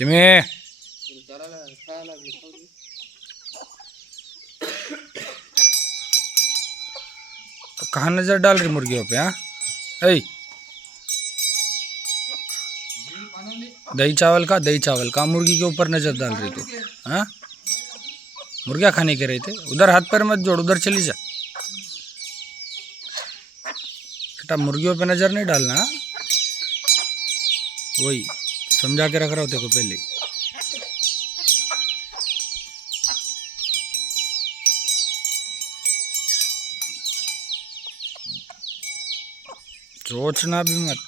चिमे कहाँ नजर डाल रही मुर्गियों पे? हाँ ऐ दही चावल का मुर्गी के ऊपर नजर डाल रही तू? हाँ मुर्गियाँ खाने के रहे थे। उधर हाथ पैर मत जोड़, उधर चली जा बेटा। मुर्गियों पे नजर नहीं डालना। हाँ? वही समझा के रख रहा हूँ तेरे को पहले। सोचना भी मत।